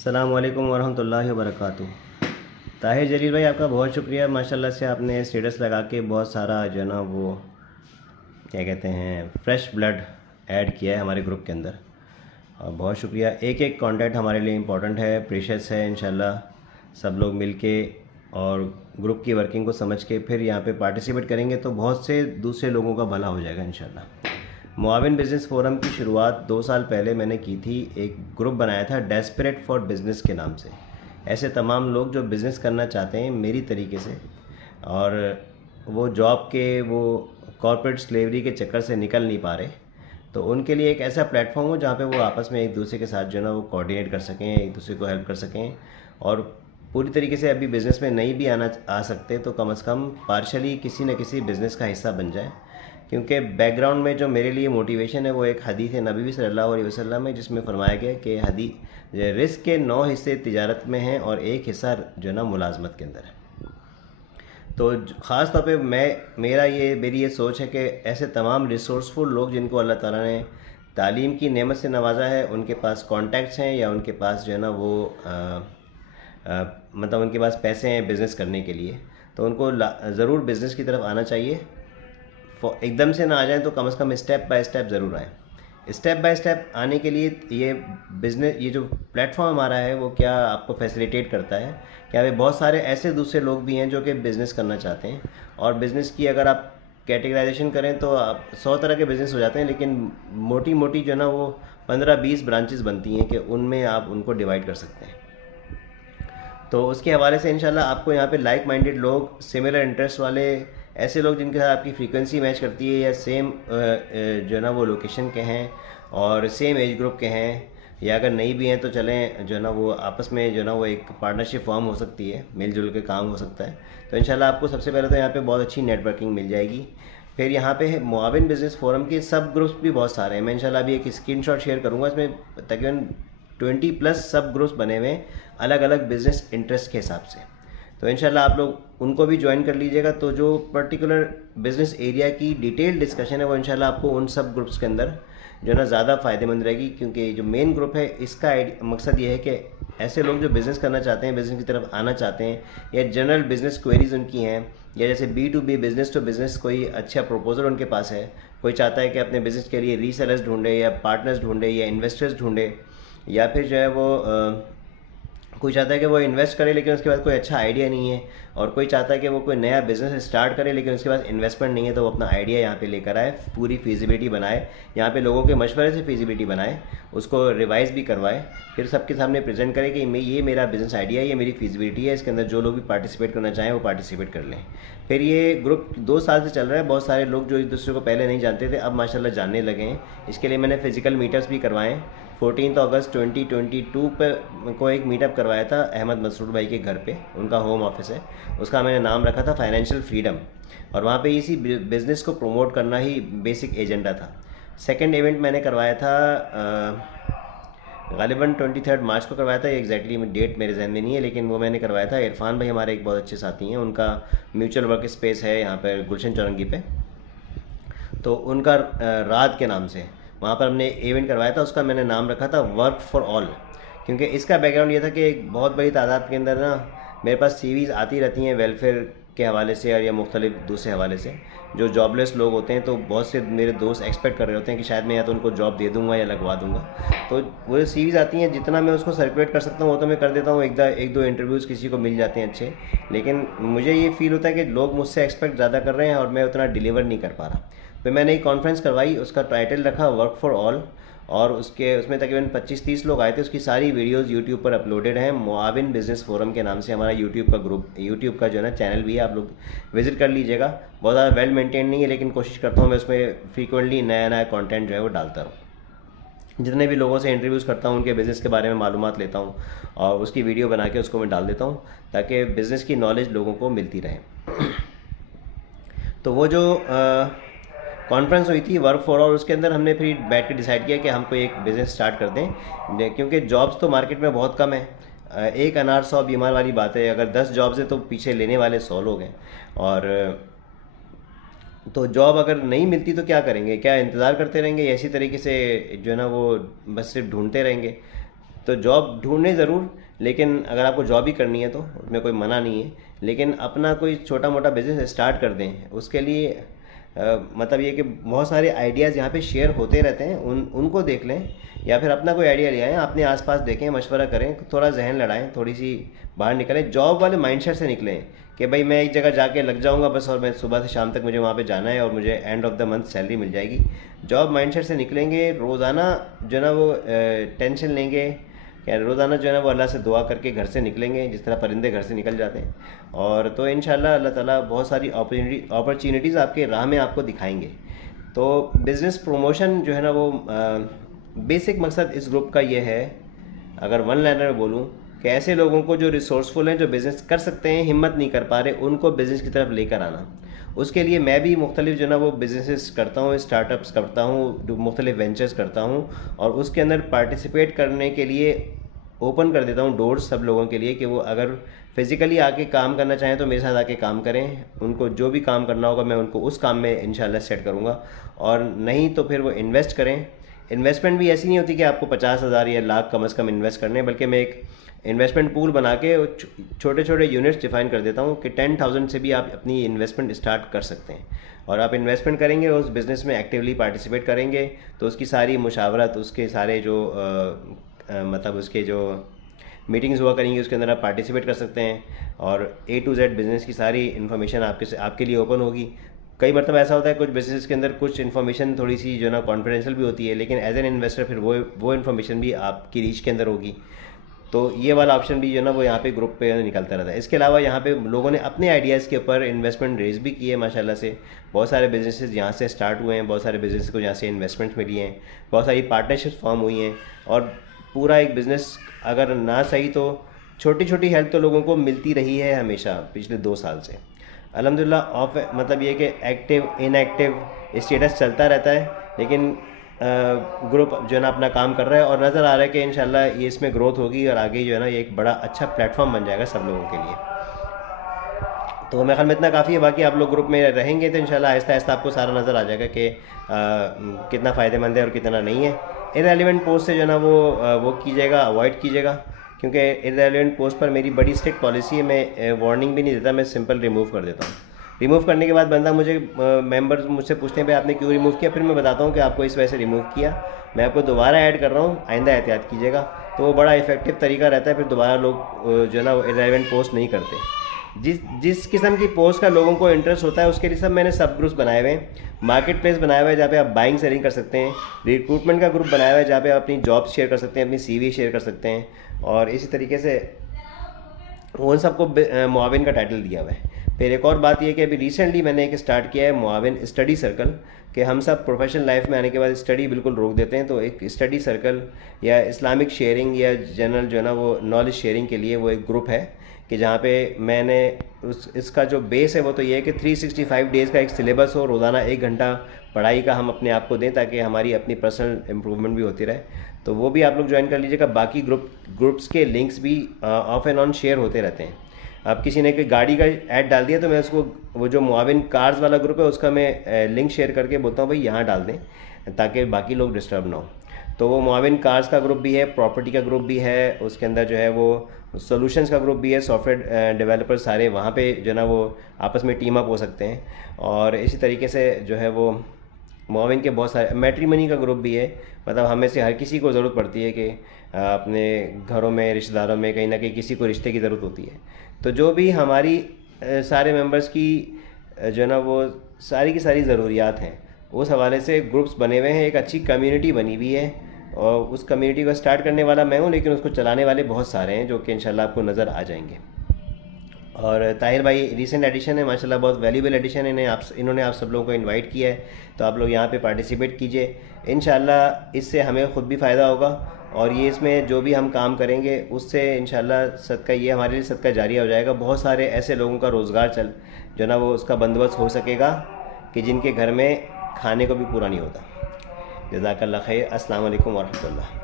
अस्सलाम वालेकुम वरहमतुल्लाहि वबरकातुहू। ताहिर जलील भाई, आपका बहुत शुक्रिया। माशाल्लाह से आपने स्टेटस लगा के बहुत सारा जो है ना वो क्या कहते हैं फ्रेश ब्लड ऐड किया है हमारे ग्रुप के अंदर, और बहुत शुक्रिया। एक एक कांटेक्ट हमारे लिए इम्पोर्टेंट है, प्रीशियस है। इंशाल्लाह सब लोग मिलके और ग्रुप की वर्किंग को समझ के फिर यहाँ पे पार्टिसिपेट करेंगे तो बहुत से दूसरे लोगों का भला हो जाएगा इंशाल्लाह। मुआविन बिज़नेस फ़ोरम की शुरुआत 2 साल पहले मैंने की थी। एक ग्रुप बनाया था डेस्परेट फॉर बिज़नेस के नाम से। ऐसे तमाम लोग जो बिज़नेस करना चाहते हैं मेरी तरीके से, और वो जॉब के वो कॉर्पोरेट स्लेवरी के चक्कर से निकल नहीं पा रहे, तो उनके लिए एक ऐसा प्लेटफॉर्म हो जहाँ पे वो आपस में एक दूसरे के साथ जो है ना वो कोऑर्डिनेट कर सकें, एक दूसरे को हेल्प कर सकें। और पूरी तरीके से अभी बिज़नेस में नहीं भी आ सकते तो कम से कम पार्शली किसी न किसी बिज़नेस का हिस्सा बन जाए। क्योंकि बैकग्राउंड में जो मेरे लिए मोटिवेशन है वो एक हदीस है नबी सल्लल्लाहु अलैहि वसल्लम में, जिसमें फरमाया गया कि रिस्क के 9 हिस्से तिजारत में हैं और एक हिस्सा जो है ना मुलाजमत के अंदर है। तो ख़ास तौर पे मेरी ये सोच है कि ऐसे तमाम रिसोर्सफुल लोग जिनको अल्लाह ताला ने तालीम की नेमत से नवाजा है, उनके पास कॉन्टैक्ट्स हैं या उनके पास जो है ना वो मतलब उनके पास पैसे हैं बिज़नेस करने के लिए, तो उनको ज़रूर बिज़नेस की तरफ आना चाहिए। एकदम से ना आ जाए तो कम से कम स्टेप बाय स्टेप ज़रूर आए। स्टेप बाय स्टेप आने के लिए ये जो प्लेटफॉर्म हमारा है वो क्या आपको फैसिलिटेट करता है कि अभी बहुत सारे ऐसे दूसरे लोग भी हैं जो कि बिज़नेस करना चाहते हैं। और बिज़नेस की अगर आप कैटेगराइजेशन करें तो आप 100 तरह के बिज़नेस हो जाते हैं, लेकिन मोटी मोटी जो है ना वो 15-20 ब्रांचेस बनती हैं कि उनमें आप उनको डिवाइड कर सकते हैं। तो उसके हवाले से इंशाल्लाह आपको यहाँ पे लाइक माइंडेड लोग, सिमिलर इंटरेस्ट वाले, ऐसे लोग जिनके साथ आपकी फ्रीक्वेंसी मैच करती है या सेम जो है ना वो लोकेशन के हैं और सेम एज ग्रुप के हैं, या अगर नहीं भी हैं तो चलें जो है ना वो आपस में जो है ना वो एक पार्टनरशिप फॉर्म हो सकती है, मिलजुल के काम हो सकता है। तो इंशाल्लाह आपको सबसे पहले तो यहाँ पे बहुत अच्छी नेटवर्किंग मिल जाएगी। फिर यहाँ पे मुआविन बिज़नेस फोरम के सब ग्रुप्स भी बहुत सारे हैं। मैं इंशाल्लाह अभी एक स्क्रीनशॉट शेयर करूँगा, इसमें तकरीबन 20+ सब ग्रुप्स बने हुए हैं अलग अलग बिज़नेस इंटरेस्ट के हिसाब से। तो इंशाल्लाह आप लोग उनको भी ज्वाइन कर लीजिएगा। तो जो पर्टिकुलर बिज़नेस एरिया की डिटेल डिस्कशन है वो इंशाल्लाह आपको उन सब ग्रुप्स के अंदर जो है ना ज़्यादा फ़ायदेमंद रहेगी, क्योंकि जो मेन ग्रुप है इसका मकसद ये है कि ऐसे लोग जो बिज़नेस करना चाहते हैं, बिज़नेस की तरफ आना चाहते हैं, या जनरल बिज़नेस क्वेरीज उनकी हैं, या जैसे B2B बिज़नेस टू बिज़नेस कोई अच्छा प्रपोजल उनके पास है, कोई चाहता है कि अपने बिज़नेस के लिए रीसेलर्स ढूंढे या पार्टनर्स ढूंढे या इन्वेस्टर्स ढूंढे, या फिर जो है वो कोई चाहता है कि वो इन्वेस्ट करे लेकिन उसके पास कोई अच्छा आइडिया नहीं है, और कोई चाहता है कि वो कोई नया बिज़नेस स्टार्ट करे लेकिन उसके पास इन्वेस्टमेंट नहीं है, तो वो अपना आइडिया यहाँ पे लेकर आए, पूरी फीजिबिलिटी बनाए, यहाँ पे लोगों के मशवरे से फीजिबिलिटी बनाए, उसको रिवाइज़ भी करवाए, फिर सबके सामने प्रेजेंट करे कि ये मेरा बिज़नेस आइडिया है, ये मेरी फीजिबिलिटी है, इसके अंदर जो लोग भी पार्टिसिपेट करना चाहें वो पार्टिसिपेट कर लें। फिर ये ग्रुप 2 साल से चल रहा है। बहुत सारे लोग जो एक दूसरे को पहले नहीं जानते थे अब माशाल्लाह जानने लगे हैं। इसके लिए मैंने फ़िज़िकल मीटअप्स भी करवाएँ। 14 अगस्त 2022 पर को एक मीटअप करवाया था अहमद मसरूर भाई के घर पे, उनका होम ऑफिस है, उसका मैंने नाम रखा था फाइनेंशियल फ्रीडम, और वहाँ पे इसी बिज़नेस को प्रमोट करना ही बेसिक एजेंडा था। सेकंड इवेंट मैंने करवाया था गालिबन 23 मार्च को करवाया था। ये एग्जैक्टली डेट मेरे जहन में नहीं है, लेकिन वो मैंने करवाया था। इरफान भाई हमारे एक बहुत अच्छे साथी हैं, उनका म्यूचुअल वर्क स्पेस है यहाँ पर गुलशन चौरंगी पे, तो उनका रात के नाम से वहाँ पर हमने इवेंट करवाया था। उसका मैंने नाम रखा था वर्क फॉर ऑल, क्योंकि इसका बैकग्राउंड ये था कि एक बहुत बड़ी तादाद के अंदर ना मेरे पास सीवीज़ आती रहती हैं वेलफेयर के हवाले से और या मुख्तलिफ दूसरे हवाले से, जो जॉबलेस लोग होते हैं। तो बहुत से मेरे दोस्त एक्सपेक्ट कर रहे होते हैं कि शायद मैं या तो उनको जॉब दे दूंगा या लगवा दूंगा, तो वो सीवीज़ आती हैं, जितना मैं उसको सर्कुलेट कर सकता हूँ वो तो मैं कर देता हूँ। एक दो इंटरव्यूज़ किसी को मिल जाते हैं अच्छे, लेकिन मुझे ये फील होता है कि लोग मुझसे एक्सपेक्ट ज़्यादा कर रहे हैं और मैं उतना डिलीवर नहीं कर पा रहा। फिर मैंने एक कॉन्फ्रेंस करवाई, उसका टाइटल रखा वर्क फॉर ऑल, और उसमें तकरीबन 25-30 लोग आए थे। उसकी सारी वीडियोस यूट्यूब पर अपलोडेड हैं। मुआविन बिज़नेस फोरम के नाम से हमारा यूट्यूब का जो है ना चैनल भी है, आप लोग विज़िट कर लीजिएगा। बहुत ज़्यादा वेल मेंटेन नहीं है, लेकिन कोशिश करता हूँ मैं उसमें फ्रीक्वेंटली नया नया कंटेंट जो है वो डालता रहूँ। जितने भी लोगों से इंटरव्यूज़ करता हूँ उनके बिज़नेस के बारे में मालूमात लेता हूँ और उसकी वीडियो बना के उसको मैं डाल देता हूँ, ताकि बिज़नेस की नॉलेज लोगों को मिलती रहे। तो वो जो कॉन्फ्रेंस हुई थी वर्क फॉर ऑल, उसके अंदर हमने फिर बैठ के डिसाइड किया कि हम कोई एक बिज़नेस स्टार्ट कर दें, क्योंकि जॉब्स तो मार्केट में बहुत कम है। एक अनार 100 बीमार वाली बात है। अगर 10 जॉब्स हैं तो पीछे लेने वाले 100 लोग हैं, और तो जॉब अगर नहीं मिलती तो क्या करेंगे? क्या इंतज़ार करते रहेंगे? ऐसी तरीके से जो है ना वो बस सिर्फ ढूंढते रहेंगे? तो जॉब ढूंढने ज़रूर, लेकिन अगर आपको जॉब ही करनी है तो उसमें कोई मना नहीं है, लेकिन अपना कोई छोटा मोटा बिजनेस स्टार्ट कर दें। उसके लिए मतलब ये कि बहुत सारे आइडियाज़ यहाँ पे शेयर होते रहते हैं, उनको देख लें, या फिर अपना कोई आइडिया ले आएँ, अपने आसपास देखें, मशवरा करें, थोड़ा जहन लड़ाएं, थोड़ी सी बाहर निकलें, जॉब वाले माइंडसेट से निकलें कि भाई मैं एक जगह जाके लग जाऊंगा बस, और मैं सुबह से शाम तक मुझे वहाँ पे जाना है और मुझे end of the month salary मिल जाएगी। जॉब माइंडसेट से निकलेंगे, रोज़ाना जो है ना वो टेंशन लेंगे, क्या रोज़ाना जो है ना वो अल्लाह से दुआ करके घर से निकलेंगे, जिस तरह परिंदे घर से निकल जाते हैं, और तो इंशाल्लाह अल्लाह ताला बहुत सारी अपॉर्चुनिटीज़ आपके राह में आपको दिखाएंगे। तो बिज़नेस प्रमोशन जो है ना वो बेसिक मकसद इस ग्रुप का ये है, अगर वन लाइनर में बोलूँ, कि ऐसे लोगों को जो रिसोर्सफुल हैं, जो बिज़नेस कर सकते हैं, हिम्मत नहीं कर पा रहे, उनको बिज़नेस की तरफ लेकर आना। उसके लिए मैं भी मुख्तलिफ जो है ना वो बिज़नेसेस करता हूँ, स्टार्टअप्स करता हूँ, मुख्तलिफ वेंचर्स करता हूँ, और उसके अंदर पार्टिसिपेट करने के लिए ओपन कर देता हूँ डोर्स सब लोगों के लिए, कि वो अगर फिज़िकली आके काम करना चाहें तो मेरे साथ आके काम करें, उनको जो भी काम करना होगा मैं उनको उस काम में इंशाल्लाह सेट करूँगा, और नहीं तो फिर वो इन्वेस्ट करें। इन्वेस्टमेंट भी ऐसी नहीं होती कि आपको 50,000 या लाख कम से कम इन्वेस्ट करने, बल्कि मैं एक इन्वेस्टमेंट पूल बना के छोटे छोटे यूनिट्स डिफाइन कर देता हूँ कि 10,000 से भी आप अपनी इन्वेस्टमेंट स्टार्ट कर सकते हैं, और आप इन्वेस्टमेंट करेंगे, उस बिज़नेस में एक्टिवली पार्टिसिपेट करेंगे, तो उसकी सारी मुशावरत, उसके सारे जो मतलब उसके जो मीटिंग्स हुआ करेंगी, उसके अंदर आप पार्टिसिपेट कर सकते हैं, और A to Z बिज़नेस की सारी इन्फॉर्मेशन आपके लिए ओपन होगी। कई मरतबा ऐसा होता है कुछ बिज़नेस के अंदर कुछ इन्फॉर्मेशन थोड़ी सी जो ना कॉन्फिडेंशियल भी होती है, लेकिन एज एन इन्वेस्टर फिर वो इन्फॉर्मेशन भी आपकी रीच के अंदर होगी। तो ये वाला ऑप्शन भी जो ना वो यहाँ पे ग्रुप पे निकलता रहता है। इसके अलावा यहाँ पे लोगों ने अपने आइडियाज़ के ऊपर इन्वेस्टमेंट रेज भी किए माशाल्लाह से, बहुत सारे बिजनेसेस यहाँ से स्टार्ट हुए हैं, बहुत सारे बिजनेस को यहाँ से इन्वेस्टमेंट मिली हैं, बहुत सारी पार्टनरशिप्स फॉर्म हुई हैं, और पूरा एक बिज़नेस अगर ना सही तो छोटी छोटी हेल्प तो लोगों को मिलती रही है हमेशा पिछले 2 साल से अल्हम्दुलिल्लाह। ऑफ मतलब ये कि एक्टिव इनएक्टिव स्टेटस चलता रहता है, लेकिन ग्रुप जो है ना अपना काम कर रहा है, और नज़र आ रहा है कि इंशाल्लाह ये इसमें ग्रोथ होगी, और आगे जो है ना ये एक बड़ा अच्छा प्लेटफॉर्म बन जाएगा सब लोगों के लिए। तो मेरे ख्याल में इतना काफ़ी है, बाकी आप लोग ग्रुप में रहेंगे तो इंशाल्लाह आहिस्ता आहिस्ता आपको सारा नज़र आ जाएगा कि कितना फ़ायदेमंद है और कितना नहीं है। इररेलेवेंट पोस्ट से जो है ना वो कीजिएगा, अवॉइड कीजिएगा, क्योंकि इररेलेवेंट पोस्ट पर मेरी बड़ी स्ट्रिक्ट पॉलिसी है, मैं वार्निंग भी नहीं देता, मैं सिंपल रिमूव कर देता हूँ। रिमूव करने के बाद बंदा मेंबर्स मुझसे पूछते हैं भाई आपने क्यों रिमूव किया, फिर मैं बताता हूँ कि आपको इस वजह से रिमूव किया, मैं आपको दोबारा ऐड कर रहा हूँ, आइंदा एहतियात कीजिएगा। तो वो बड़ा इफेक्टिव तरीका रहता है, फिर दोबारा लोग जो है ना इररेलेवेंट पोस्ट नहीं करते। जिस किस्म की पोस्ट का लोगों को इंटरेस्ट होता है उसके लिए सब मैंने सब ग्रुप्स बनाए हुए हैं। मार्केट प्लेस बनाया हुआ है जहाँ पे आप बाइंग सेलिंग कर सकते हैं, रिक्रूटमेंट का ग्रुप बनाया हुआ है जहाँ पे आप अपनी जॉब शेयर कर सकते हैं, अपनी CV शेयर कर सकते हैं, और इसी तरीके से उन सबको मुआविन का टाइटल दिया हुआ है। फिर एक और बात यह कि अभी रिसेंटली मैंने एक स्टार्ट किया है मुआविन स्टडी सर्कल, कि हम सब प्रोफेशनल लाइफ में आने के बाद स्टडी बिल्कुल रोक देते हैं, तो एक स्टडी सर्कल या इस्लामिक शेयरिंग या जनरल जो है ना वो नॉलेज शेयरिंग के लिए वो एक ग्रुप है, कि जहाँ पे मैंने इसका जो बेस है वो तो ये है कि 365 डेज़ का एक सिलेबस हो, रोज़ाना 1 घंटा पढ़ाई का हम अपने आप को दें ताकि हमारी अपनी पर्सनल इम्प्रूवमेंट भी होती रहे। तो वो भी आप लोग ज्वाइन कर लीजिएगा। बाकी ग्रुप्स के लिंक्स भी ऑफ एंड ऑन शेयर होते रहते हैं। अब किसी ने कोई गाड़ी का ऐड डाल दिया तो मैं उसको, वो जो मुआविन कार्स वाला ग्रुप है उसका मैं लिंक शेयर करके बोलता हूँ भाई यहाँ डाल दें ताकि बाकी लोग डिस्टर्ब ना हो। तो वो मुआविन कार्स का ग्रुप भी है, प्रॉपर्टी का ग्रुप भी है, उसके अंदर जो है वो सॉल्यूशंस का ग्रुप भी है, सॉफ्टवेयर डेवलपर सारे वहाँ पे जो है ना वो आपस में टीम अप हो सकते हैं। और इसी तरीके से जो है वो मुआविन के बहुत सारे, मैट्रिमनी का ग्रुप भी है, मतलब हमें से हर किसी को ज़रूरत पड़ती है कि अपने घरों में रिश्तेदारों में कहीं ना कहीं किसी को रिश्ते की ज़रूरत होती है। तो जो भी हमारी सारे मेंबर्स की जो है ना वो सारी की सारी ज़रूरियात हैं, उस हवाले से ग्रुप्स बने हुए हैं, एक अच्छी कम्युनिटी बनी हुई है, और उस कम्युनिटी को स्टार्ट करने वाला मैं हूँ, लेकिन उसको चलाने वाले बहुत सारे हैं जो कि इंशाल्लाह आपको नज़र आ जाएंगे। और ताहिर भाई रिसेंट एडिशन है माशाल्लाह, बहुत वैल्यूबल एडिशन है, इन्होंने आप सब लोगों को इनवाइट किया है, तो आप लोग यहाँ पे पार्टिसिपेट कीजिए। इंशाल्लाह इससे हमें ख़ुद भी फ़ायदा होगा, और ये इसमें जो भी हम काम करेंगे उससे इंशाल्लाह सदका, ये हमारे लिए सदका जारिया हो जाएगा। बहुत सारे ऐसे लोगों का रोज़गार जो ना वो उसका बंदोबस्त हो सकेगा कि जिनके घर में खाने को भी पूरा नहीं होता। जज़ाकल्लाह खैर। अस्सलाम वालेकुम वरहमतुल्लाह।